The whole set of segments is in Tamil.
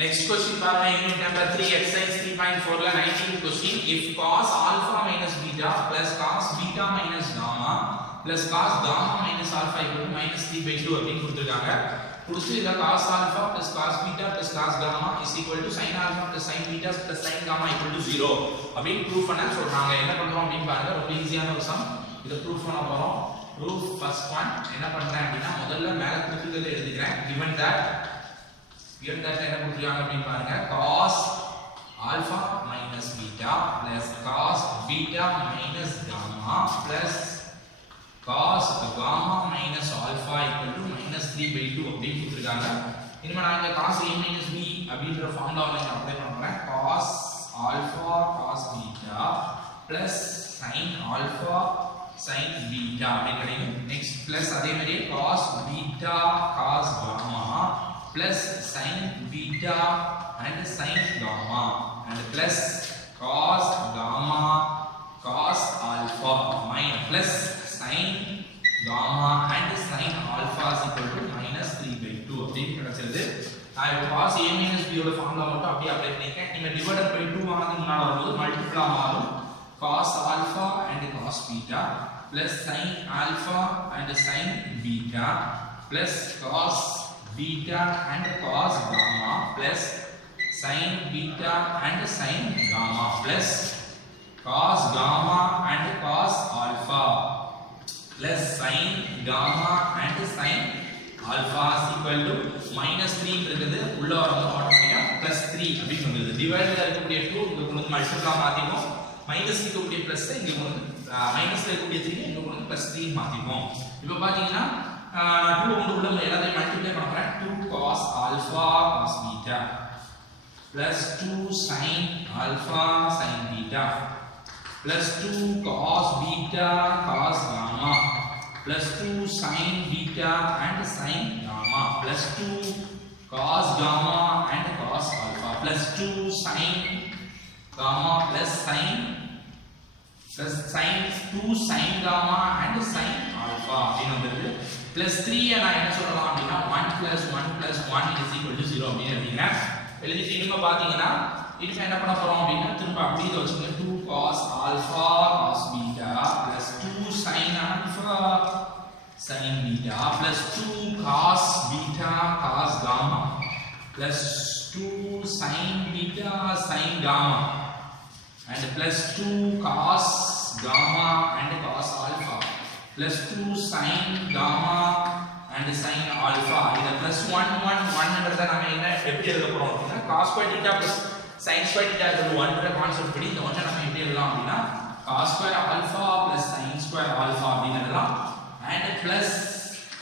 Next question பாருங்க யூனிட் நம்பர் 3 exercise 3.4 ல 19th question. If cos alpha minus beta plus cos beta minus gamma plus cos gamma minus alpha equal to minus 3/2 அப்படினு கொடுத்திருக்காங்க. கொடுத்து இத cos alpha plus cos beta plus cos gamma is equal to sin alpha plus sin beta plus sin gamma equal to 0 அப்படினு ப்ரூஃப் பண்ண சொல்றாங்க. என்ன பண்றோம் அப்படினு பாருங்க. ரொம்ப ஈஸியான ஒரு சம். இத ப்ரூஃப் பண்ண போறோம். proof first one என்ன பண்றேன் அப்படினா முதல்ல மேல கொடுத்ததை எழுதிக்கிறேன். given that என்ன கொடுத்திருக்காங்க அப்படினு பாருங்க. cos alpha minus beta plus cos beta minus gamma plus cos gamma minus alpha equal to minus 3/2 அப்படினு கொடுத்திருக்காங்க. இனிமே நான் இந்த cos a minus b அப்படிங்கற ஃபார்முலாவை நான் அப்ளை பண்றேன். cos alpha cos beta plus sin alpha sin beta அப்படி கிடைக்கும். நெக்ஸ்ட் பிளஸ் அதே மாதிரி cos beta cos gamma plus sin beta and sin gamma and plus cos gamma cos alpha minus plus sin gamma and sin alpha is equal to minus 3/2 அப்படினு கிடைச்சிருது. நான் இப்போ cos a minus b ஓட ஃபார்முலா மட்டும் அப்படியே அப்ளை பண்ணிருக்கேன். நீங்க டிவைடட் பை 2 ஆனது முன்னால வரும்போது மல்டிபிள் மாறும். cos alpha and cos beta plus sin alpha and sin beta plus cos beta and cos gamma plus sin beta and sin gamma plus cos gamma and cos alpha plus sin gamma and sin alpha is equal to minus 3 இருக்குது. உள்ள வரணும் ஆட்டோமேட்டிக்கா plus 3 அப்படி வந்துருது. டிவைடட்ல இருக்கக்கூடிய 2 இங்க கொண்டு வந்து மல்டிபிளா மாத்திப்போம். மைனஸ் இருக்கக்கூடிய பிளஸ் இங்க கொண்டு வந்து மைனஸ்ல இருக்கக்கூடிய 3 இங்க கொண்டு வந்து plus 3 மாத்திப்போம். இப்போ பாத்தீங்கன்னா 2 உள்ள எல்லாத்தையும் மல்டிப்ளை பண்றேன். 2 cos alpha cos beta plus 2 sin alpha sin beta plus 2 cos beta cos gamma plus 2 sin beta and sin gamma plus 2 cos gamma and cos alpha plus 2 sin gamma plus sin 2 sin gamma and sin alpha அப்படின்னு வந்துருது. plus 3 நான் என்ன சொல்லலாம் அப்படினா 1 plus 1 plus 1 is equal to 0 அப்படி எழுதிக்கிறேன். எழுதிட்டு இனிமே பாத்தீங்கன்னா இப்போ என்ன பண்ண போறோம் அப்படினா திரும்ப அப்படியே இத வச்சுங்க. 2 cos alpha cos beta plus 2 sin alpha sin beta plus 2 cos beta cos gamma plus 2 sin beta sin gamma and plus 2 cos gamma and cos alpha plus 2 sin gamma and sin alpha. இத plus 1 1 1ன்றத நாம என்ன எப்படி எழுத போறோம் அப்படினா cos square theta plus sin square theta equal to 1ன்ற கான்செப்ட் படி இந்த ஒண்ணை நாம எப்படி எழுதலாம் அப்படினா cos square alpha plus sin square alpha அப்படி எழுதலாம். and plus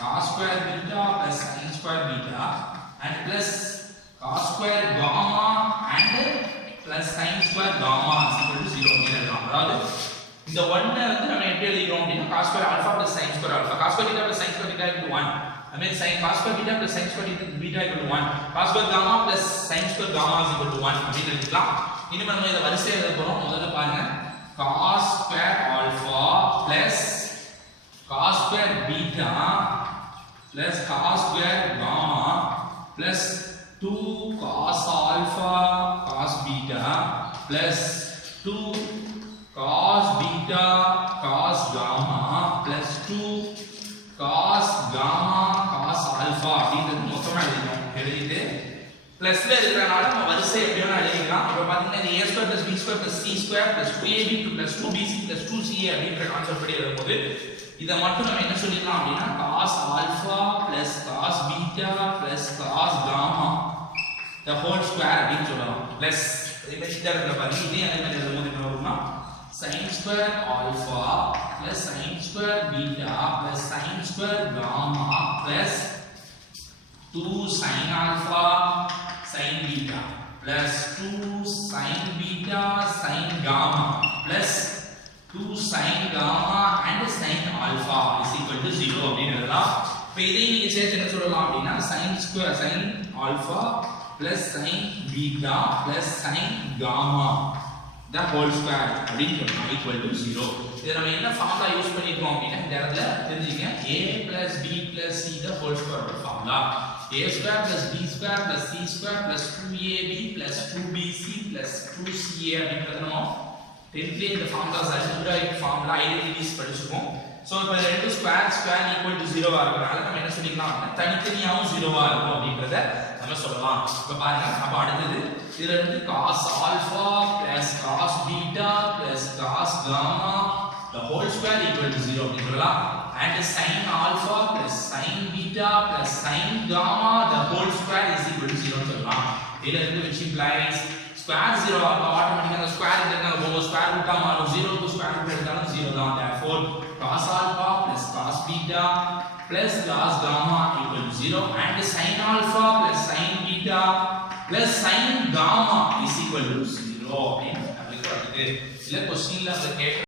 cos square beta plus sin square beta and plus cos square gamma and plus sin square gamma is equal to 0 அப்படி எழுதலாம். அதாவது இந்த 1 வந்து நம்ம எப்படி எழுதிறோம் அப்படினா cos square alpha plus sin square alpha cos square theta plus sin square theta equal to 1. I mean sin cos square beta plus sin square beta equal to 1. cos square gamma plus sin square gamma is equal to 1 அப்படி எழுதிக்கலாம். இனிமே நம்ம இத வரிசையா எழுத போறோம். முதல்ல பாருங்க cos square alpha plus cos square beta plus cos square gamma plus 2 cos alpha cos beta plus 2 cos beta cos gamma plus 2 cos gamma cos alpha அப்படின்றது மொத்தமா எழுதிட்டு பிளஸ்ல இருக்கறனால நம்ம வரிசை எப்படியா எழுதிக்கலாம். இப்போ பாத்தீங்கன்னா இந்த a square plus b square plus c square plus 2ab plus 2bc plus 2ca அப்படிங்கற கான்செப்ட் படி எழுதும்போது இத மட்டும் நம்ம என்ன சொல்லிடலாம் அப்படினா cos alpha plus cos beta plus cos gamma the whole square அப்படின்னு சொல்லலாம். பிளஸ் இதே இந்த இடத்துல பாருங்க இதே அதே மாதிரி எழுதும்போது என்ன வரும்னா sin square alpha plus sin square beta plus sin square gamma plus 2 sin alpha sin beta plus 2 sin beta sin gamma plus 2 sin gamma and sin alpha is equal to 0 அப்படின்னு எழுதலாம். இப்போ இதை நீங்க சேர்த்து என்ன சொல்லலாம் அப்படினா sin square sin alpha plus sin beta plus sin gamma the whole square அப்படின்னு சொன்னா equal to 0. இத நம்ம என்ன ஃபார்முலா யூஸ் பண்ணிருக்கோம் அப்படினா இந்த இடத்துல தெரிஞ்சுங்க a plus b plus c the whole square formula a square plus b square plus c square plus 2ab plus 2bc plus 2ca அப்படிங்கறது நம்ம 10th இந்த ஃபார்முலாஸ் அல்ஜிப்ராயிக் ஃபார்முலா ஐடென்டிட்டிஸ் படிச்சிருக்கோம். சோ இப்போ ரெண்டு ஸ்கொயர் equal to 0 ஆ இருக்கனால நம்ம என்ன சொல்லிக்கலாம் தனித்தனியாவும் 0 ஆ இருக்கும் அப்படிங்கறத நம்ம சொல்லலாம். இப்ப பாருங்க அப்ப அடுத்து இதுல இருந்து cos alpha plus cos beta plus cos gamma the whole square equal to 0 அப்படி சொல்லலாம். and sin alpha plus sin beta plus sin gamma the whole square is equal to 0 சொல்லலாம். இதுல இருந்து which implies square 0 அப்ப ஆட்டோமேட்டிக்கா அந்த ஸ்கொயர் எடுத்தா போகும் ஸ்கொயர் ரூட்டா மாறும் 0 க்கு ஸ்கொயர் ரூட் எடுத்தாலும் 0 தான். therefore cos alpha plus cos beta plus cos gamma equal to 0 and sin alpha plus sin beta plus sin gamma is equal to 0 அப்படின்னு நமக்கு வருது. இல்ல क्वेश्चनல நம்ம கேட்ட